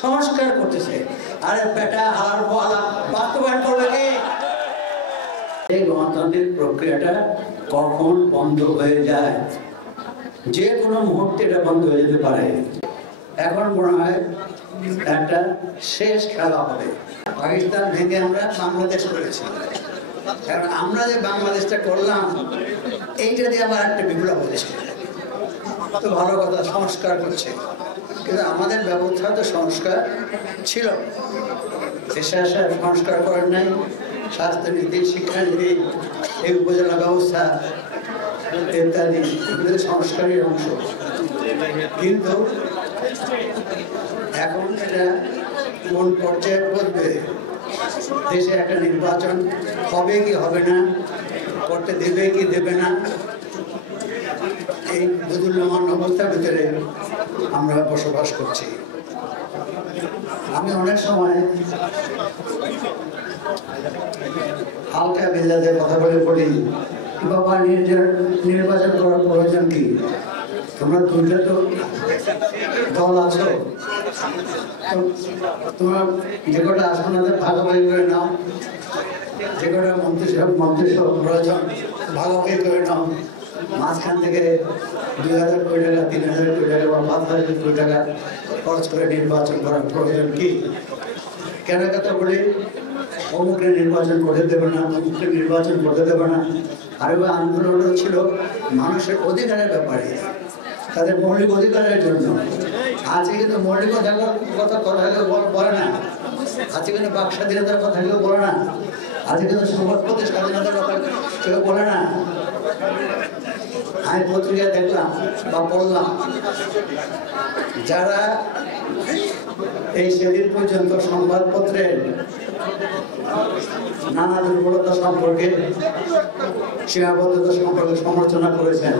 সংস্কার করতেছে। আরে বেটা আর বলা বাস্তবায়ন করবে কে? এই গণতান্ত্রিক প্রক্রিয়াটা কখন বন্ধ হয়ে যায়? যে কোনো মুহূর্তে এটা বন্ধ হয়ে যেতে পারে। এখন মনে হয় একটা শেষ খেলা হবে। পাকিস্তান ভেঙে আমরা বাংলাদেশ করেছি, কারণ আমরা যে বাংলাদেশটা করলাম এইটা দিয়ে আবার একটা বিপ্লব হয়েছে। তো ভালো কথা, সংস্কার করছে, কিন্তু আমাদের ব্যবস্থা তো সংস্কার ছিল। দেশে আসা সংস্কার করেন নাই, স্বাস্থ্যনীতি, শিক্ষানীতি, এই উপজেলা ব্যবস্থা ইত্যাদি সংস্কারের অংশ। কিন্তু এখন এটা কোন পর্যায়ে পড়বে, দেশে একটা নির্বাচন হবে কি হবে না, করতে দেবে কি দেবে না, এই দোদুল্যমান অবস্থার ভিতরে আমরা বসবাস করছি। আমি অনেক সময় হালকা মেজাজে কথা বলে পড়ি, বাবা নির্বাচন করার প্রয়োজন কি? তোমরা দুইটা তো দল আছো, তোমরা যে কটা আসন আছে ভাগাভাগি করে নাও, যে কটা মন্ত্রিসভা প্রয়োজন ভাগাভাগি করে নাও। মাঝখান থেকে 2000 কোটি টাকা, 3000 কোটি টাকা বা 5000 কোটি টাকা খরচ করে নির্বাচন করার প্রয়োজন কি? কেন কথা বলি, অমুকে নির্বাচন করতে দেবে না, অমুকে নির্বাচন করতে দেবে না। আর আন্দোলনটা ছিল মানুষের অধিকারের ব্যাপারে, তাদের মৌলিক অধিকারের জন্য। আজকে কিন্তু মৌলিক কথা কেউ বলে না, আজকে কিন্তু বাক স্বাধীনতার কথা কেউ বলে না, আজকে কিন্তু সংবাদপত্রের স্বাধীনতার কথা কেউ বলে না। আমি পত্রিকা দেখলাম বা পড়লাম, যারা এই সেদিন পর্যন্ত সংবাদপত্রের নানা দুর্বলতা সম্পর্কে, সীমাবদ্ধতা সম্পর্কে সমালোচনা করেছেন,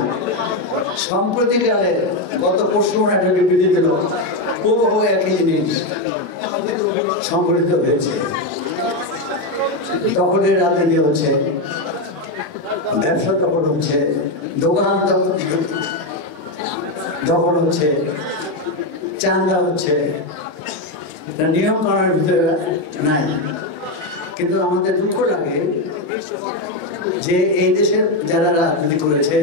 সম্প্রতিকালে গত পরশু একটা বিবৃতি দিল, হুবহু একই জিনিস সংঘটিত হয়েছে। দখলের রাজনীতি হচ্ছে, ব্যবসা দখল হচ্ছে, দোকান দখল হচ্ছে, চাঁদা হচ্ছে, নিয়ম কানুনের ভিতরে নাই। কিন্তু আমাদের দুঃখ লাগে যে এই দেশের যারা রাজনীতি করেছে,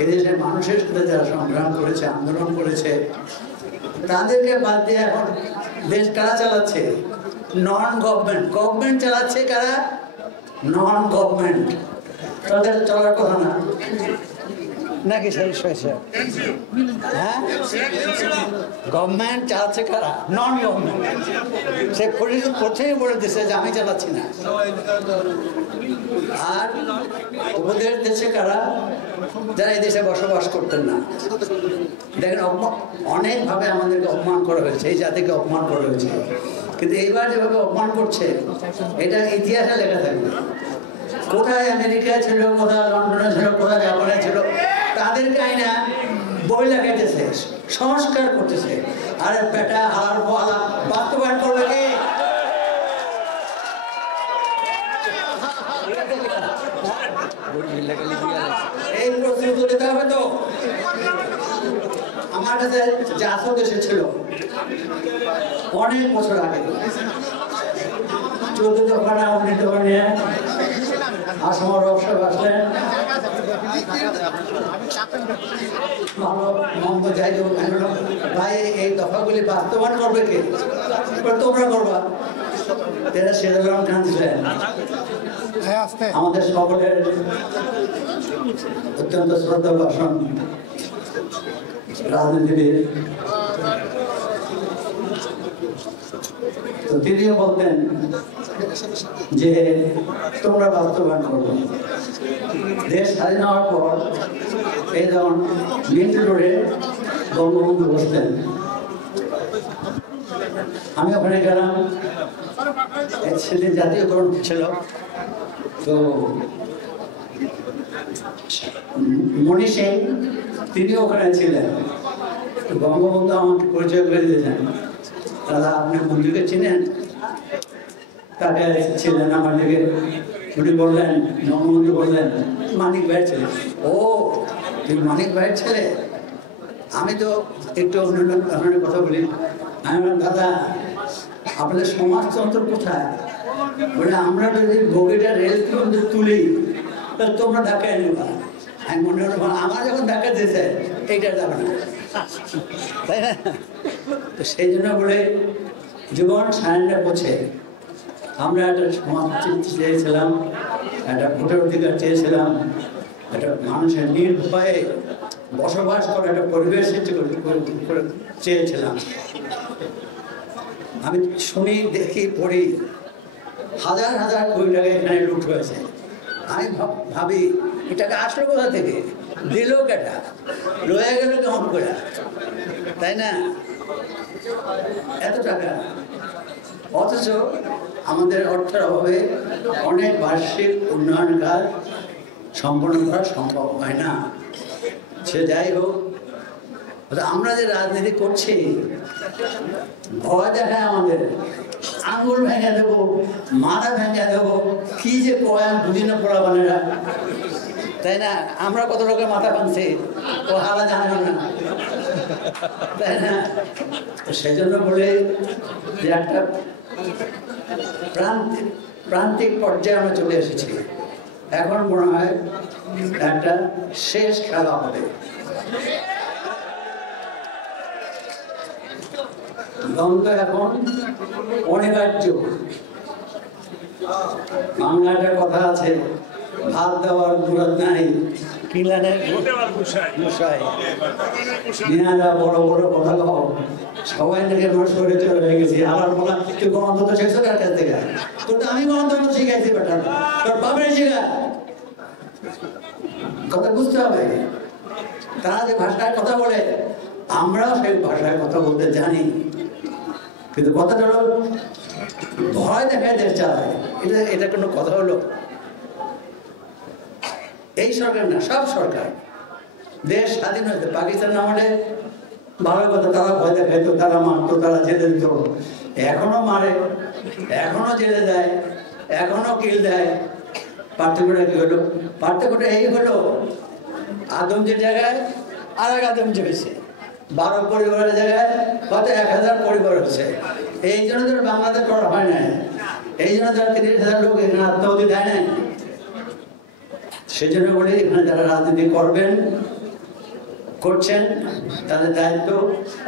এই দেশের মানুষের সাথে যারা সংগ্রাম করেছে, আন্দোলন করেছে, তাদেরকে বাদ দিয়ে এখন দেশ কারা চালাচ্ছে? Non government. গভর্নমেন্ট চালাচ্ছে কারা? Non government. তাদের চলার কথা না নাকি? হ্যাঁ, গভর্নমেন্ট চালাচ্ছে কারা? Non government. সে প্রথমেই বলে দিচ্ছে যে আমি চালাচ্ছি না। আর ওদের দেশে কারা? যারা এই দেশে বসবাস করতেন না। দেখেন, অনেকভাবে আমাদেরকে অপমান করা হয়েছে, এই জাতিকে অপমান করা হয়েছে, কিন্তু এইবার যেভাবে অপমান করছে এটা ইতিহাসে লেখা থাকবে। কোথায় আমেরিকা ছিল, কোথায় লন্ডনে ছিল, কোথায় জাপানে ছিল, তাদেরকে আইনা বই লাগাইতেছে, সংস্কার করতেছে। আরে বেটা আর বলা বাস্তবায়ন করবে কে? এই প্রশ্ন তো দিতে হবে। তো আমার কাছে জাসদ এসেছিল অনেক বছর আগে, 14 দফা উন্নীত নিয়ে আসামের ব্যবসা আসলেন, ভালো মন্দ যাই হোক, ভাই এই দফাগুলি বাস্তবায়ন করবে কে? তোমরা করবা। তারা সেরকম খান ছিলেন আমাদের সকলের অত্যন্ত শ্রদ্ধা ভাষণ রাজনীতিবিদ। তো তিনিও বলতেন যে তোমরা বাস্তবায়ন করবো। দেশ স্বাধীন হওয়ার পর এই যেমন লিংক রোডে বঙ্গবন্ধু বসতেন, আমি ওখানে গেলাম, সেদিন জাতীয়করণ ছিল। তো মণি সিং তিনি ওখানে ছিলেন। বঙ্গবন্ধু আমাকে পরিচয় করে দিয়েছেন, দাদা আপনি মন্দিরকে চিনেন? তাকে ছিলেন আমার দিকে। উনি বললেন, বঙ্গবন্ধু বললেন, মানিক ভাইয়ের ছেলে। ও, তুমি মানিক ভাইয়ের ছেলে? আমি তো একটু অন্য ধরনের কথা বলি। আমি বললাম, দাদা আপনাদের সমাজতন্ত্র কোথায়? বলে আমরা যদি বগিটা রেল পর্যন্ত তুলি তাহলে তোমরা ধাক্কায় নেবা। আমি মনে হলো আমার যখন ধাক্কা দিয়েছে এইটা যাবে না, তাই না? তো সেই জন্য বলে জীবন সায়নটা বোঝে। আমরা একটা সমাজ চেয়েছিলাম, একটা ভোটের অধিকার চেয়েছিলাম, একটা মানুষের নির্ভয়ে বসবাস করার একটা পরিবেশ চেয়েছিলাম। আমি শুনি, দেখি, পড়ি, হাজার হাজার কোটি টাকা এখানে লুট হয়েছে। আমি ভাবি এটাকে আসলো কোথা থেকে, দিল কেটা, রয়ে গেল কেমন করে, তাই না? এত টাকা, অথচ আমাদের অর্থের অভাবে অনেক বার্ষিক উন্নয়ন কাজ সম্পন্ন করা সম্ভব হয় না। সে যাই হোক, আমরা যে রাজনীতি করছি ভয় দেখায় আমাদের, আঙুল ভেঙে দেবো, মাথা ভেঙে দেবো, কি যে কয় বুঝি না পোড়াবানেরা, তাই না? আমরা কত লোকের মাথা ভাঙছি ও হালা জানে না, তাই না? সেই জন্য বলে যে একটা প্রান্তিক পর্যায়ে আমরা চলে এসেছি। এখন মনে হয় একটা শেষ খেলা হবে। দ্বন্দ্ব এখন অনিবার্য। বাংলাটা কথা আছে, ভাত দেওয়ার মুরত নাই, কিলানের মশাই। মিনারা বড় বড় কথা কও, সবাই থেকে আমার শরীরে চলে হয়ে গেছি। আবার বলা তুই গন্ধ তো শেষ কার কাছ থেকে, তোর তো আমি গন্ধ শিখাইছি বেটা, তোর বাপের শিখা। কথা বুঝতে হবে, তারা যে ভাষায় কথা বলে আমরাও সেই ভাষায় কথা বলতে জানি, কিন্তু কথাটা হলো ভয় দেখায় দেশ চালায়। এটা কোনো কথা হলো? এই সরকার না, সব সরকার। দেশ স্বাধীন হয়েছে পাকিস্তান আমলে ভালো কথা, তারা ভয় দেখাইতো, তারা মারতো, তারা জেলে দিত, এখনো মারে, এখনো জেলে দেয়, এখনো কিল দেয়। পার্থক্যটা কি হলো? পার্থক্যটা এই হলো, আদমজির জায়গায় আর এক আদমজি হয়েছে, 12 পরিবারের জায়গায় কত 1000 পরিবার হচ্ছে। এই জন্য তো বাংলাদেশ করা হয় না, এই জন্য তারা 30,000 লোক এখানে আত্মাহুতি দেয় না। সেই জন্য বলি, এখানে যারা রাজনীতি করবেন, করছেন, তাদের দায়িত্ব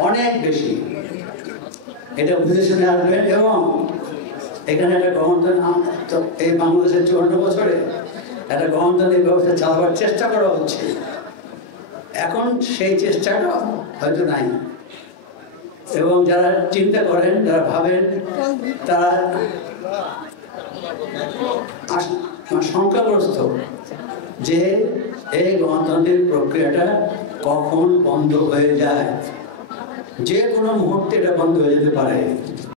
অনেক বেশি। এটা বুঝে শুনে আসবেন। এবং এখানে একটা গণতন্ত্র, এই বাংলাদেশের 54 বছরে একটা গণতান্ত্রিক ব্যবস্থা চালাবার চেষ্টা করা হচ্ছে। এখন সেই চেষ্টাটা হয়তো নাই। এবং যারা চিন্তা করেন, যারা ভাবেন, তারা শঙ্কাগ্রস্ত যে এই গণতান্ত্রিক প্রক্রিয়াটা কখন বন্ধ হয়ে যায়। যে কোনো মুহূর্তে এটা বন্ধ হয়ে যেতে পারে।